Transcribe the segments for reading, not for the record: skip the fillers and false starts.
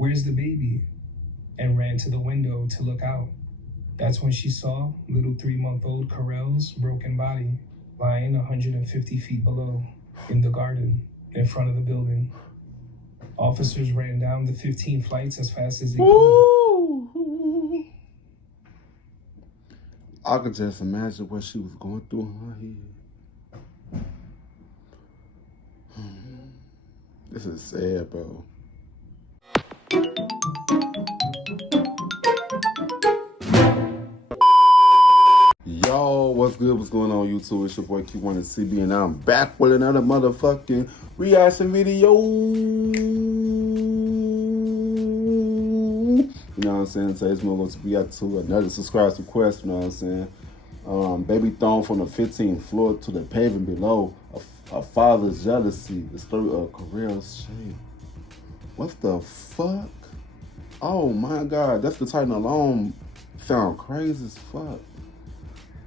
"Where's the baby?" and ran to the window to look out. That's when she saw little 3-month-old Kharel's broken body lying 150 feet below in the garden in front of the building. Officers ran down the 15 flights as fast as they could. I could just imagine what she was going through in her head. This is sad, bro. Yo, what's good? What's going on, YouTube? It's your boy Kewonis CB, and I'm back with another motherfucking reaction video. You know what I'm saying? Today's more going to be up to another subscribe request. You know what I'm saying? Baby thrown from the 15th floor to the pavement below. A father's jealousy. The story of Kharel Slade. What the fuck? Oh my God, that's the title alone. Sound crazy as fuck.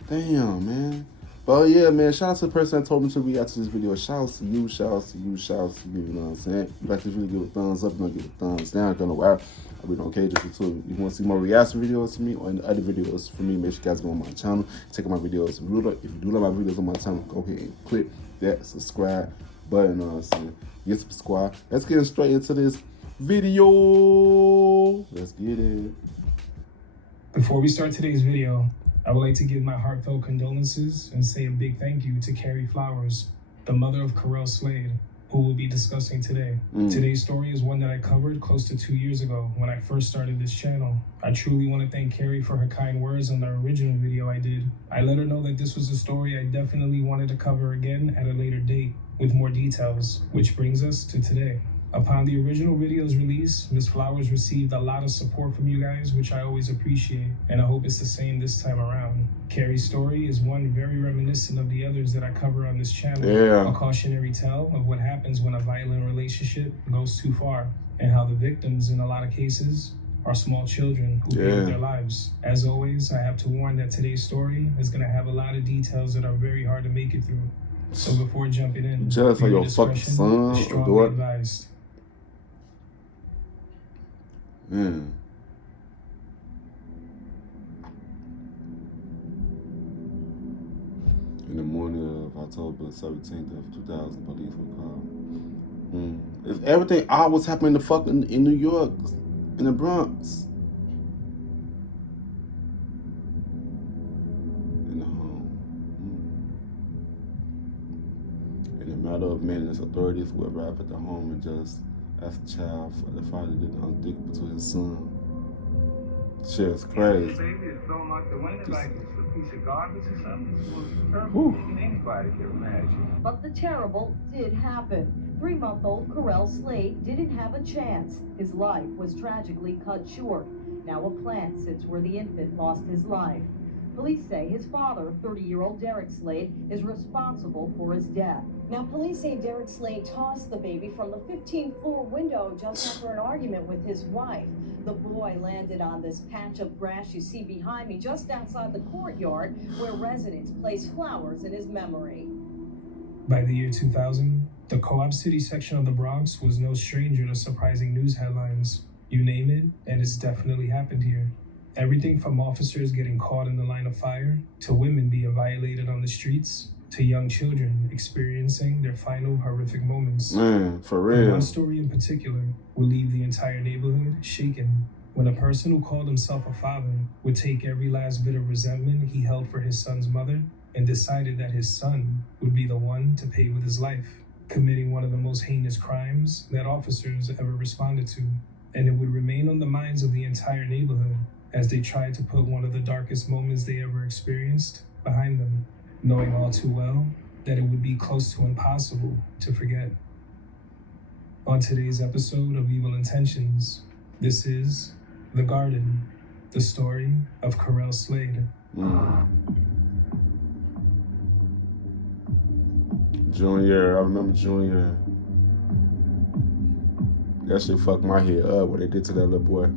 Damn, man. But yeah, man, shout out to the person that told me to react to this video. Shout out to you, shout out to you, shout out to you, you know what I'm saying? If you like this video, give it a thumbs up. If you don't give it a thumbs down, I don't know why. I really don't care. Just if you want to see more reaction videos from me or any other videos from me, make sure you guys go on my channel, check out my videos. If you do like my videos on my channel, go ahead and click that subscribe button, you know what I'm saying? Get subscribed. Let's get straight into this video. Let's get it. Before we start today's video, I would like to give my heartfelt condolences and say a big thank you to Carrie Flowers, the mother of Kharel Slade, who we'll be discussing today. Today's story is one that I covered close to 2 years ago when I first started this channel. I truly want to thank Carrie for her kind words on the original video I did. I let her know that this was a story I definitely wanted to cover again at a later date with more details, which brings us to today. Upon the original video's release, Ms. Flowers received a lot of support from you guys, which I always appreciate, and I hope it's the same this time around. Carrie's story is one very reminiscent of the others that I cover on this channel. Yeah. A cautionary tale of what happens when a violent relationship goes too far, and how the victims, in a lot of cases, are small children who pay with their lives. As always, I have to warn that today's story is going to have a lot of details that are very hard to make it through. So before jumping in, jealous of your fucking son is strongly advised. Man. In the morning of October 17th of 2000, police were called. If everything was happening in New York, in the Bronx. In the home. In a matter of minutes, authorities would arrive at the home and just ask the child for the father did the unthinkable to his son. Shit is crazy. Baby is thrown out the window like it's a piece of garbage or something. It's most terrible thing anybody can imagine. But the terrible did happen. 3-month-old Kharel Slade didn't have a chance. His life was tragically cut short. Now a plant sits where the infant lost his life. Police say his father, 30-year-old Derek Slade, is responsible for his death. Now, police say Derek Slade tossed the baby from the 15th floor window just after an argument with his wife. The boy landed on this patch of grass you see behind me just outside the courtyard where residents place flowers in his memory. By the year 2000, the Co-op City section of the Bronx was no stranger to surprising news headlines. You name it, and it's definitely happened here. Everything from officers getting caught in the line of fire, to women being violated on the streets, to young children experiencing their final horrific moments. Man, for real. One story in particular will leave the entire neighborhood shaken, when a person who called himself a father would take every last bit of resentment he held for his son's mother and decided that his son would be the one to pay with his life, committing one of the most heinous crimes that officers ever responded to. And it would remain on the minds of the entire neighborhood as they tried to put one of the darkest moments they ever experienced behind them, knowing all too well that it would be close to impossible to forget. On today's episode of Evil Intentions, this is The Garden, the story of Kharel Slade. Junior, I remember Junior. That shit fucked my head up, what they did to that little boy.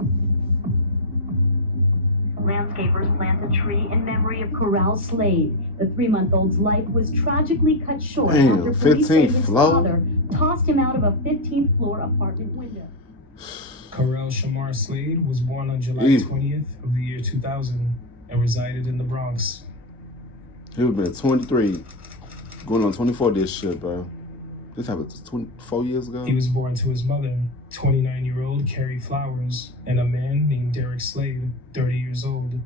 Landscapers plant a tree in memory of Kharel Slade. The 3-month-old's life was tragically cut short Damn, after police say 15th his floor? father tossed him out of a 15th floor apartment window. Kharel Slade was born on July 20th of the year 2000 and resided in the Bronx. He would have been 23, going on 24 this shit, bro. This happened 24 years ago? He was born to his mother, 29-year-old Carrie Flowers, and a man named Derek Slade, 30 years old.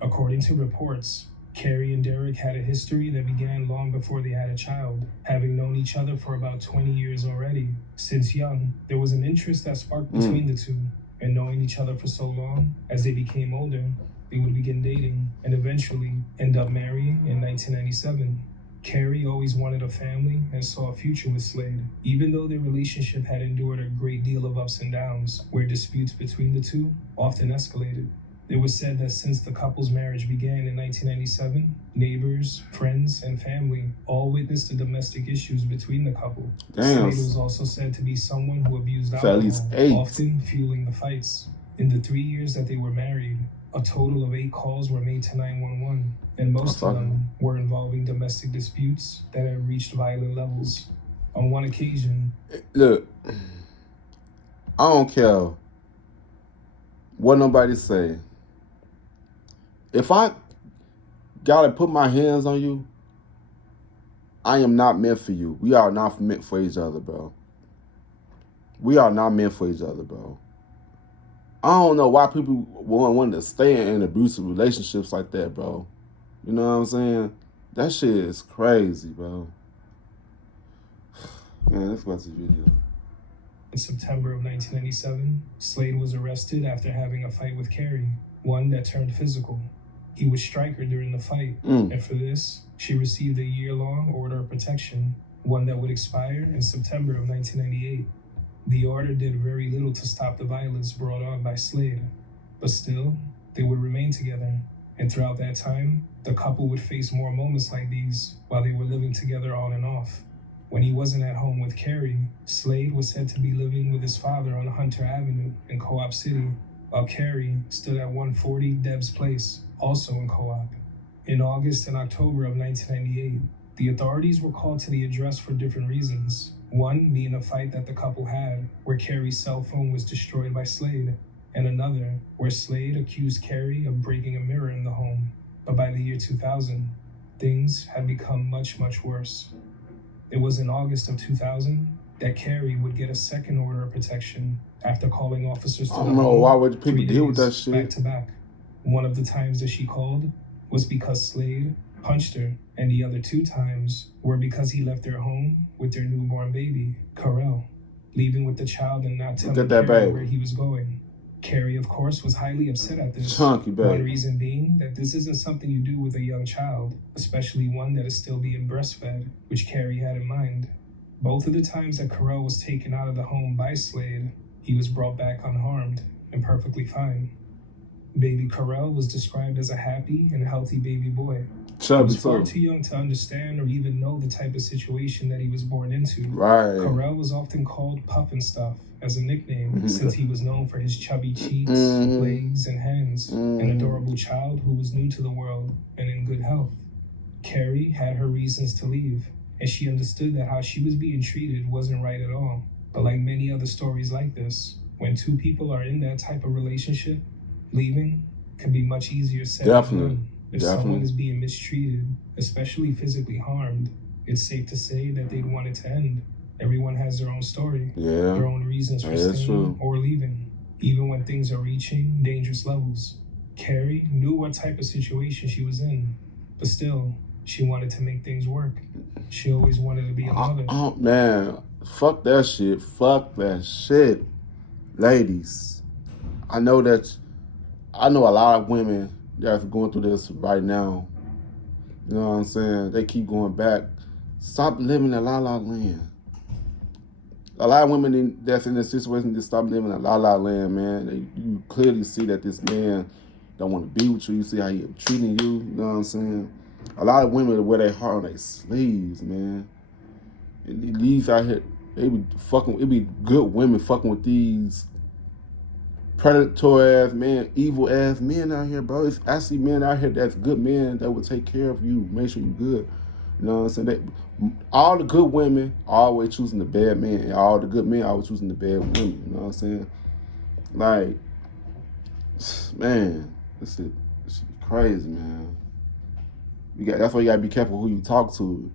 According to reports, Carrie and Derek had a history that began long before they had a child, having known each other for about 20 years already. Since young, there was an interest that sparked between the two, and knowing each other for so long, as they became older, they would begin dating and eventually end up marrying in 1997. Carrie always wanted a family and saw a future with Slade, even though their relationship had endured a great deal of ups and downs, where disputes between the two often escalated. It was said that since the couple's marriage began in 1997, neighbors, friends, and family all witnessed the domestic issues between the couple. Damn. Slade was also said to be someone who abused alcohol, often fueling the fights. In the 3 years that they were married, a total of 8 calls were made to 911, and most of them were involving domestic disputes that had reached violent levels. On one occasion... Look, I don't care what nobody say. If I gotta put my hands on you, I am not meant for you. We are not meant for each other, bro. We are not meant for each other, bro. I don't know why people want to stay in abusive relationships like that, bro. You know what I'm saying? That shit is crazy, bro. Man, let's watch the video. In September of 1997, Slade was arrested after having a fight with Carrie, one that turned physical. He would strike her during the fight, and for this, she received a year-long order of protection, one that would expire in September of 1998. The order did very little to stop the violence brought on by Slade, but still, they would remain together, and throughout that time, the couple would face more moments like these while they were living together on and off. When he wasn't at home with Carrie, Slade was said to be living with his father on Hunter Avenue in Co-op City, while Carrie stood at 140 Deb's Place, also in Co-op. In August and October of 1998, the authorities were called to the address for different reasons. One being a fight that the couple had, where Carrie's cell phone was destroyed by Slade, and another where Slade accused Carrie of breaking a mirror in the home. But by the year 2000, things had become much, much worse. It was in August of 2000 that Carrie would get a second order of protection after calling officers to the home why would people 3 deal with days that shit? back to back. One of the times that she called was because Slade punched her, and the other 2 times were because he left their home with their newborn baby, Kharel, leaving with the child and not telling Carrie where he was going. Carrie, of course, was highly upset at this. Chunky baby. One reason being that this isn't something you do with a young child, especially one that is still being breastfed, which Carrie had in mind. Both of the times that Kharel was taken out of the home by Slade, he was brought back unharmed and perfectly fine. Baby Kharel was described as a happy and healthy baby boy. He was far too young to understand or even know the type of situation that he was born into. Right. Kharel was often called Puff and Stuff as a nickname, since he was known for his chubby cheeks, legs, and hands, an adorable child who was new to the world and in good health. Carrie had her reasons to leave, and she understood that how she was being treated wasn't right at all. But like many other stories like this, when 2 people are in that type of relationship, leaving can be much easier said than done. If someone is being mistreated, especially physically harmed, it's safe to say that they'd want it to end. Everyone has their own story, their own reasons for staying or leaving, even when things are reaching dangerous levels. Carrie knew what type of situation she was in, but still, she wanted to make things work. She always wanted to be a mother. Oh, man, fuck that shit. Fuck that shit. Ladies, I know a lot of women that's going through this right now. You know what I'm saying? They keep going back. Stop living in la la land. A lot of women that's in this situation just stop living in la la land, man. You clearly see that this man don't want to be with you. You see how he treating you. You know what I'm saying? A lot of women wear their heart on their sleeves, man. And these out here, it be good women fucking with these predatory ass men, evil ass men out here, bro. It's actually men out here that's good men that will take care of you, make sure you good. You know what I'm saying? All the good women always choosing the bad men, and all the good men always choosing the bad women. You know what I'm saying? Like, man, this shit crazy, man. That's why you gotta be careful who you talk to.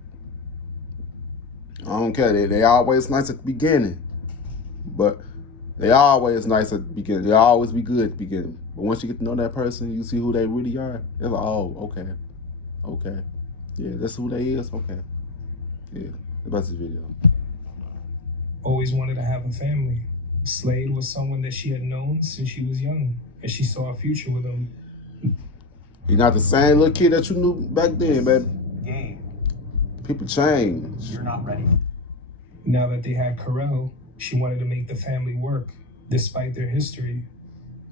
I don't care. They always nice at the beginning, but they always nice at the beginning. They always be good at the beginning. But once you get to know that person, you see who they really are. It's like, oh, okay, yeah, that's who they is. Okay, yeah. That's the video. Always wanted to have a family. Slade was someone that she had known since she was young, and she saw a future with him. You're not the same little kid that you knew back then, baby. Game. People change. You're not ready. Now that they had Kharel, she wanted to make the family work, despite their history.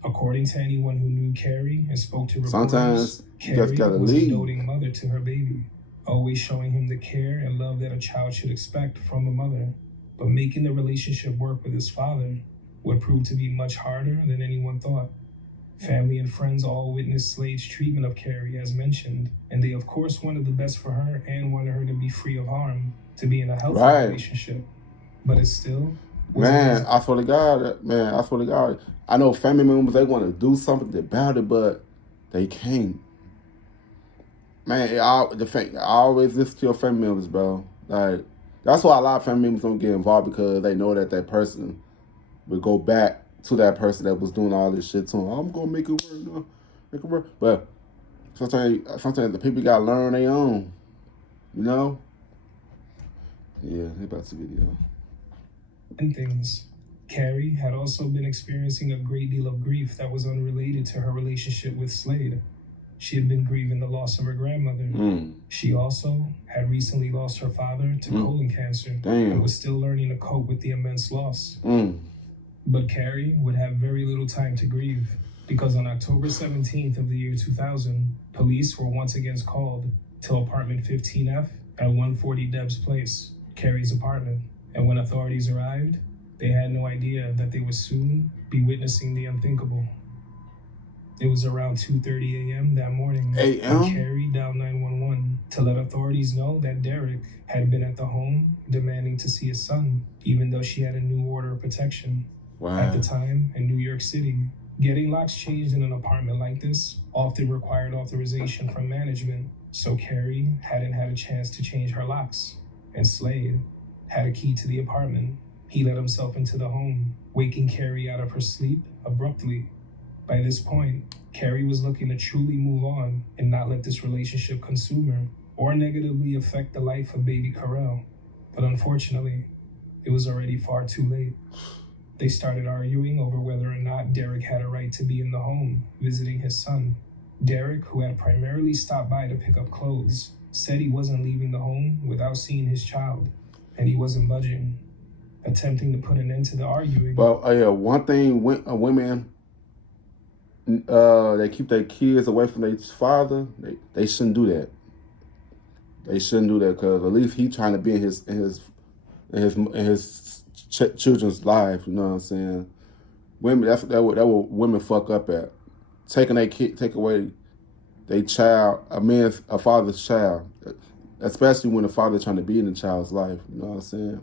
According to anyone who knew Carrie and spoke to reporters, Sometimes you just Carrie gotta was a leave. doting mother to her baby, always showing him the care and love that a child should expect from a mother. But making the relationship work with his father would prove to be much harder than anyone thought. Family and friends all witnessed Slade's treatment of Carrie, as mentioned, and they of course wanted the best for her and wanted her to be free of harm, to be in a healthy relationship. But it still Man, I swear to God, I know family members, they want to do something about it, but they can't. Man, I always listen to your family members, bro. Like, that's why a lot of family members don't get involved, because they know that person would go back to that person that was doing all this shit to them. I'm gonna make it work, no, make it work. But sometimes the people gotta learn their own, you know. Yeah, that's the video. And things. Carrie had also been experiencing a great deal of grief that was unrelated to her relationship with Slade. She had been grieving the loss of her grandmother. She also had recently lost her father to colon cancer and was still learning to cope with the immense loss. But Carrie would have very little time to grieve, because on October 17th of the year 2000, police were once again called to apartment 15F at 140 Debs Place, Carrie's apartment. And when authorities arrived, they had no idea that they would soon be witnessing the unthinkable. It was around 2:30 a.m. that morning when Carrie dialed 911 to let authorities know that Derek had been at the home demanding to see his son, even though she had a new order of protection. Wow. At the time, in New York City, getting locks changed in an apartment like this often required authorization from management, so Carrie hadn't had a chance to change her locks. And Slade had a key to the apartment. He let himself into the home, waking Carrie out of her sleep abruptly. By this point, Carrie was looking to truly move on and not let this relationship consume her or negatively affect the life of baby Kharel. But unfortunately, it was already far too late. They started arguing over whether or not Derek had a right to be in the home visiting his son. Derek, who had primarily stopped by to pick up clothes, said he wasn't leaving the home without seeing his child, and he wasn't budging. Attempting to put an end to the arguing. Well, one thing, women, they keep their kids away from their father. They shouldn't do that. They shouldn't do that, because at least he trying to be in his children's life. You know what I'm saying? Women, that what women fuck up at, taking their kid, take away their child, a father's child, especially when the father's trying to be in the child's life. You know what I'm saying?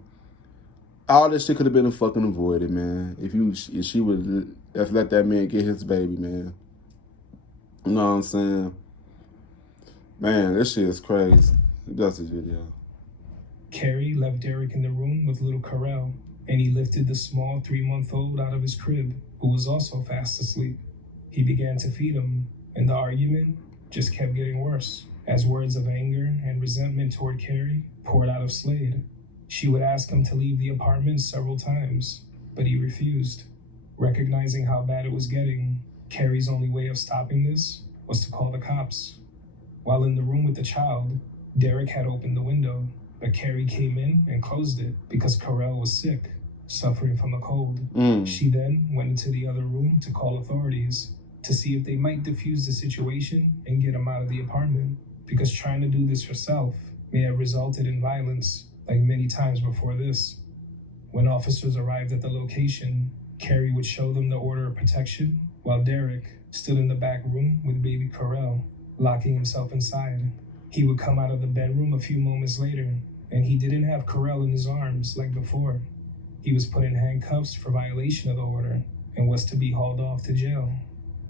All this shit could have been fucking avoided, man. If she would have let that man get his baby, man. You know what I'm saying? Man, this shit is crazy. That's this video. Carrie left Derek in the room with little Kharel, and he lifted the small 3-month-old out of his crib, who was also fast asleep. He began to feed him, and the argument just kept getting worse, as words of anger and resentment toward Carrie poured out of Slade. She would ask him to leave the apartment several times, but he refused. Recognizing how bad it was getting, Carrie's only way of stopping this was to call the cops. While in the room with the child, Derek had opened the window, but Carrie came in and closed it because Kharel was sick, suffering from a cold. She then went into the other room to call authorities to see if they might defuse the situation and get him out of the apartment, because trying to do this herself may have resulted in violence like many times before this. When officers arrived at the location, Carrie would show them the order of protection, while Derek stood in the back room with baby Kharel, locking himself inside. He would come out of the bedroom a few moments later, and he didn't have Kharel in his arms like before. He was put in handcuffs for violation of the order, and was to be hauled off to jail.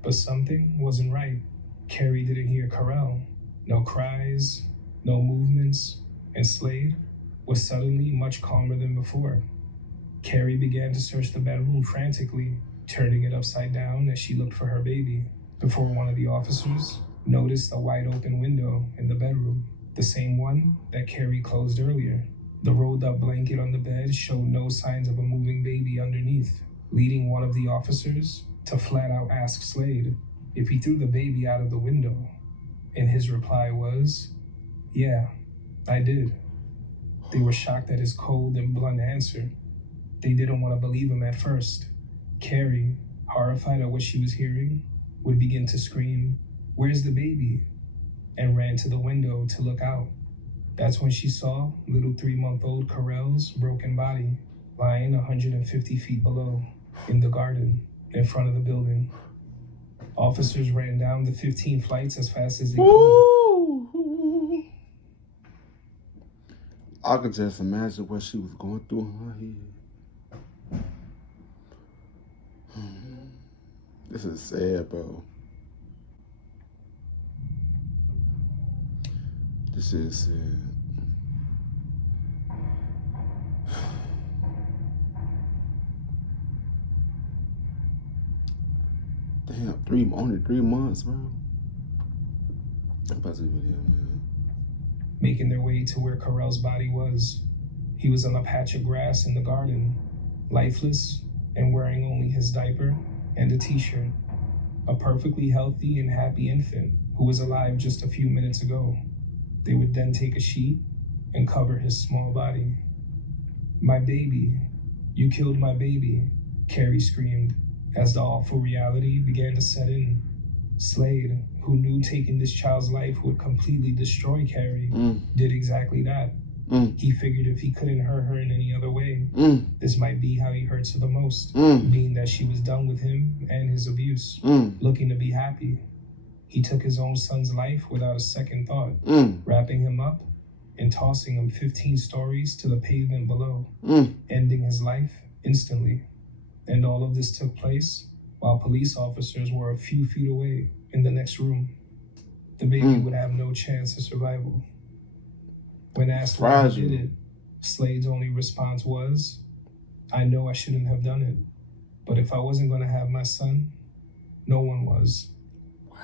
But something wasn't right. Carrie didn't hear Kharel. No cries, no movements, and Slade was suddenly much calmer than before. Carrie began to search the bedroom frantically, turning it upside down as she looked for her baby, before one of the officers noticed a wide open window in the bedroom, the same one that Carrie closed earlier. The rolled up blanket on the bed showed no signs of a moving baby underneath, leading one of the officers to flat out ask Slade if he threw the baby out of the window. And his reply was, "Yeah, I did." They were shocked at his cold and blunt answer. They didn't want to believe him at first. Carrie, horrified at what she was hearing, would begin to scream, "Where's the baby?" and ran to the window to look out. That's when she saw little 3-month-old Kharel's broken body lying 150 feet below, in the garden, in front of the building. Officers ran down the 15 flights as fast as they could. I could just imagine what she was going through in her head. This is sad, bro. This is sad. Damn, only 3 months, bro. I'm about to video, man. Making their way to where Kharel's body was. He was on a patch of grass in the garden, lifeless and wearing only his diaper and a t-shirt. A perfectly healthy and happy infant who was alive just a few minutes ago. They would then take a sheet and cover his small body. "My baby, you killed my baby," Carrie screamed as the awful reality began to set in. Slade, who knew taking this child's life would completely destroy Carrie, did exactly that. He figured if he couldn't hurt her in any other way, this might be how he hurts her the most, being that she was done with him and his abuse, looking to be happy. He took his own son's life without a second thought, wrapping him up and tossing him 15 stories to the pavement below, ending his life instantly. And all of this took place while police officers were a few feet away in the next room. The baby would have no chance of survival. When asked why he did it, Slade's only response was, "I know I shouldn't have done it, but if I wasn't going to have my son, no one was." Wow.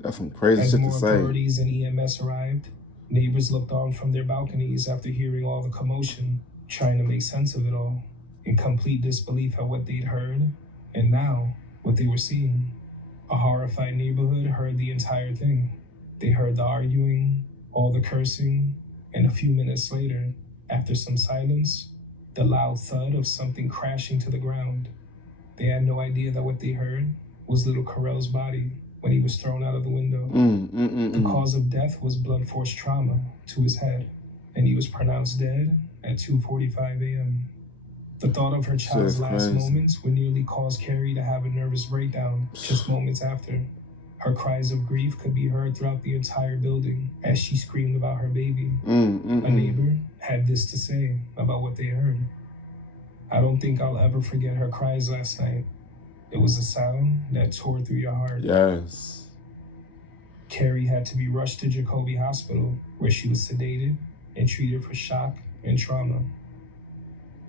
That's some crazy shit to say. As more authorities and EMS arrived, neighbors looked on from their balconies after hearing all the commotion, trying to make sense of it all, in complete disbelief at what they'd heard, and now what they were seeing. A horrified neighborhood heard the entire thing. They heard the arguing, all the cursing, and a few minutes later, after some silence, the loud thud of something crashing to the ground. They had no idea that what they heard was little Kharel's body when he was thrown out of the window. The cause of death was blunt force trauma to his head, and he was pronounced dead at 2:45 a.m. The thought of her child's last moments would nearly cause Carrie to have a nervous breakdown just moments after. Her cries of grief could be heard throughout the entire building as she screamed about her baby. A neighbor had this to say about what they heard. "I don't think I'll ever forget her cries last night. It was a sound that tore through your heart." Yes. Carrie had to be rushed to Jacoby Hospital, where she was sedated and treated for shock and trauma.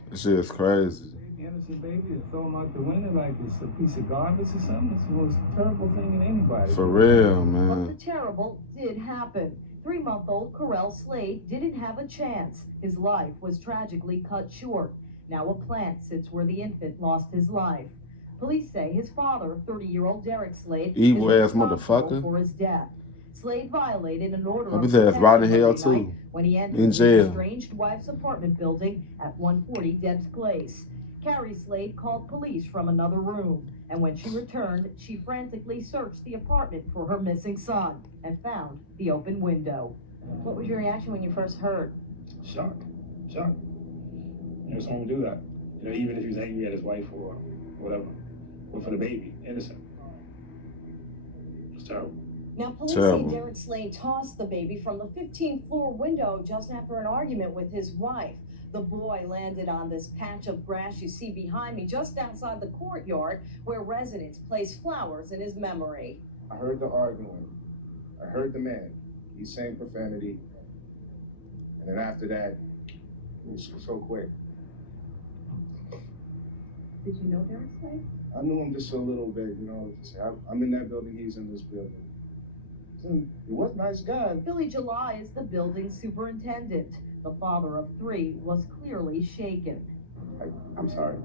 This shit is crazy. Innocent baby and throw him out the window like it's a piece of garbage or something. It's the most terrible thing in anybody. For real, But man. the terrible did happen. 3-month-old Kharel Slade didn't have a chance. His life was tragically cut short. Now a plant sits where the infant lost his life. Police say his father, 30-year-old Derek Slade, Evil is ass responsible motherfucker. for his death. Slade violated an order Hope of his ass protection rotting in hell, Monday night too. when he entered In his jail. estranged wife's apartment building at 140 Debs Place. Carrie Slade called police from another room, and when she returned, she frantically searched the apartment for her missing son and found the open window. What was your reaction when you first heard? Shock. Shock. You know, someone would do that. You know, even if he was angry at his wife or whatever. But for the baby, innocent. It's terrible. Now, police Terrible. say Derek Slade tossed the baby from the 15th floor window just after an argument with his wife. The boy landed on this patch of grass you see behind me just outside the courtyard where residents place flowers in his memory. I heard the arguing. I heard the man. He's saying profanity. And then after that, it was so quick. Did you know Derek Slade? I knew him just a little bit, I'm in that building, he's in this building. He was a nice guy. Billy July is the building superintendent. The father of three was clearly shaken. I'm sorry.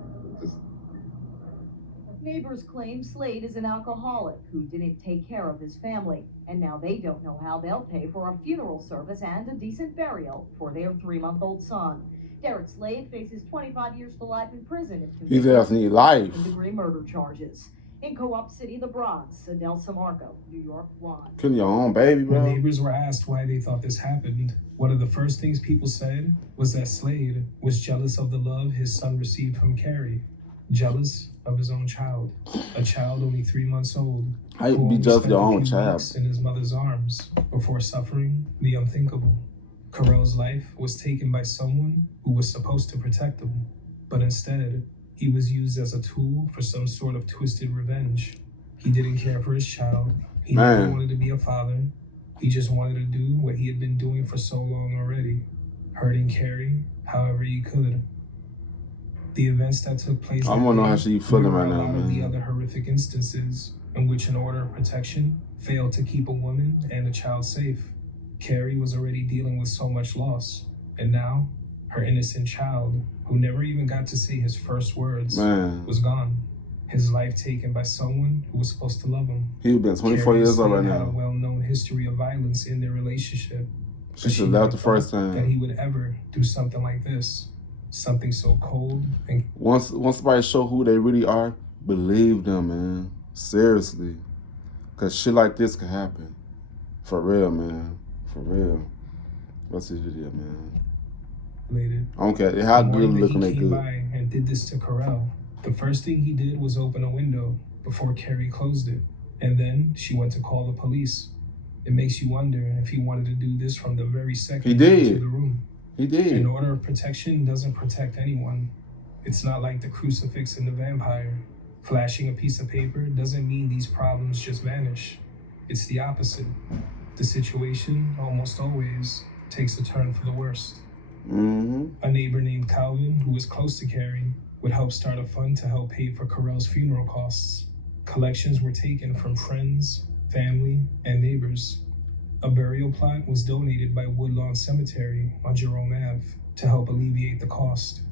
Neighbors claim Slade is an alcoholic who didn't take care of his family, and now they don't know how they'll pay for a funeral service and a decent burial for their 3-month-old son. Derek Slade faces 25 years to life in prison if He's asking life. second-degree murder charges. In Co-op City, the Bronx, Adele Samarco, New York 1. Killing your own baby, bro. When neighbors were asked why they thought this happened, one of the first things people said was that Slade was jealous of the love his son received from Carrie. Jealous of his own child, a child only 3 months old. How you be jealous of your own child? In his mother's arms before suffering the unthinkable. Kharel's life was taken by someone who was supposed to protect him, but instead, he was used as a tool for some sort of twisted revenge. He didn't care for his child. He never wanted to be a father. He just wanted to do what he had been doing for so long already, hurting Carrie however he could. The events that took place. I want to know how she feeling right now, A lot of the man. other horrific instances in which an order of protection failed to keep a woman and a child safe. Carrie was already dealing with so much loss, and now her innocent child, who never even got to say his first words, was gone. His life taken by someone who was supposed to love him. He's been 24 years old right Had a now. well-known history of violence in their relationship. She should have left the first That time. he would ever do something like this. Something so cold and Once somebody show who they really are, believe them, man. Seriously. Because shit like this can happen. For real, man. For real. What's this video, man? related. I don't care how The good morning that looking he they came good. by and did this to Kharel, the first thing he did was open a window before Carrie closed it, and then she went to call the police. It makes you wonder if he wanted to do this from the very second He did. into the room. He did. An order of protection doesn't protect anyone. It's not like the crucifix and the vampire. Flashing a piece of paper doesn't mean these problems just vanish. It's the opposite. The situation almost always takes a turn for the worst. Mm-hmm. A neighbor named Calvin, who was close to Carrie, would help start a fund to help pay for Kharel's funeral costs. Collections were taken from friends, family, and neighbors. A burial plot was donated by Woodlawn Cemetery on Jerome Ave to help alleviate the cost.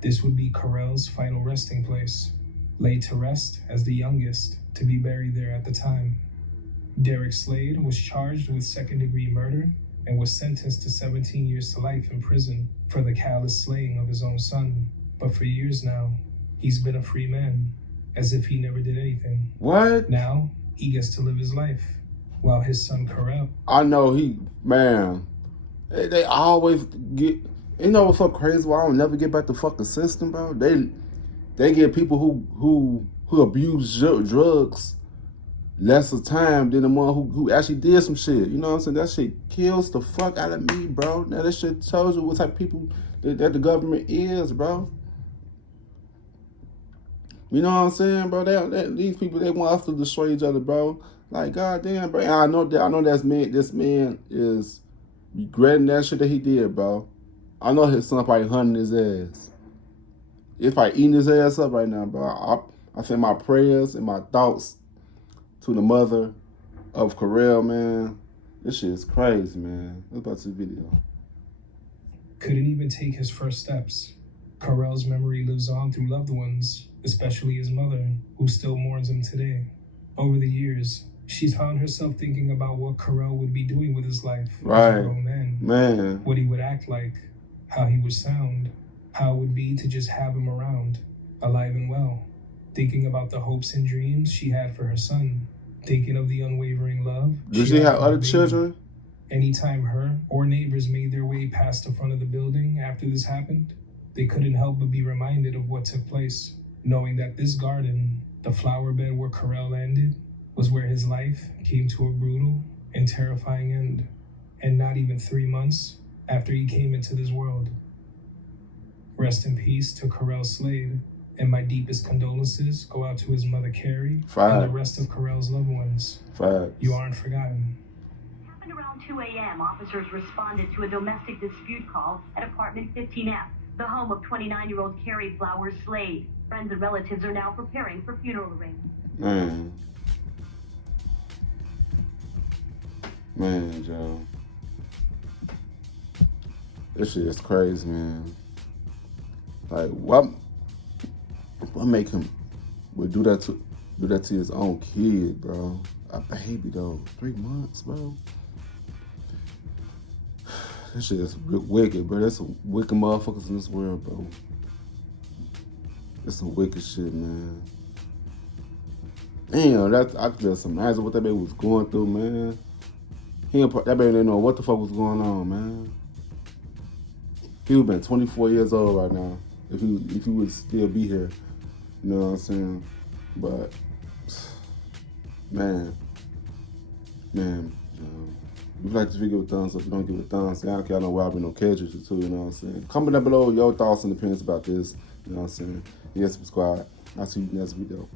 This would be Kharel's final resting place, laid to rest as the youngest to be buried there at the time. Derek Slade was charged with second-degree murder and was sentenced to 17 years to life in prison for the callous slaying of his own son. But for years now, he's been a free man, as if he never did anything. What? Now, he gets to live his life, while his son Kharel. I know they always get, you know what's so crazy? Why I don't never get back the fucking system, bro? They get people who abuse drugs lesser time than the one who actually did some shit. You know what I'm saying? That shit kills the fuck out of me, bro. Now that shit tells you what type of people that the government is, bro. You know what I'm saying, bro? These people, they want us to destroy each other, bro. Like, goddamn, bro. And I know this man is regretting that shit that he did, bro. I know his son probably hunting his ass. He's probably eating his ass up right now, bro. I send my prayers and my thoughts to the mother of Kharel, man. This shit is crazy, man. Let's watch this video. Couldn't even take his first steps. Kharel's memory lives on through loved ones, especially his mother, who still mourns him today. Over the years, she's found herself thinking about what Kharel would be doing with his life as Right. a grown man. Man. What he would act like, how he would sound, how it would be to just have him around, alive and well. Thinking about the hopes and dreams she had for her son. Thinking of the unwavering love. Does she had have for her other baby. children? Anytime her or neighbors made their way past the front of the building after this happened, they couldn't help but be reminded of what took place, knowing that this garden, the flower bed where Kharel landed, was where his life came to a brutal and terrifying end, and not even 3 months after he came into this world. Rest in peace to Kharel Slade, and my deepest condolences go out to his mother Carrie and the Facts. rest of Kharel's loved ones. Facts. You aren't forgotten. Happened around 2 a.m. Officers responded to a domestic dispute call at apartment 15F, the home of 29-year-old Kharel Slade. Friends and relatives are now preparing for funeral arrangements. Man, Joe. This shit is crazy, man. Like, what make him would do that to his own kid, bro? A baby, though. 3 months, bro. This shit is wicked, bro. There's some wicked motherfuckers in this world, bro. It's some wicked shit, man. Damn, I could just imagine what that baby was going through, man. That baby didn't know what the fuck was going on, man. He would have been 24 years old right now if he would still be here. You know what I'm saying? But man, if you like this video, with thumbs up. If you don't give it a thumbs down, I don't know why I've been no casualty too. You know what I'm saying? Comment down below your thoughts and opinions about this. You know what I'm saying? Yes, subscribe. I'll see you next video.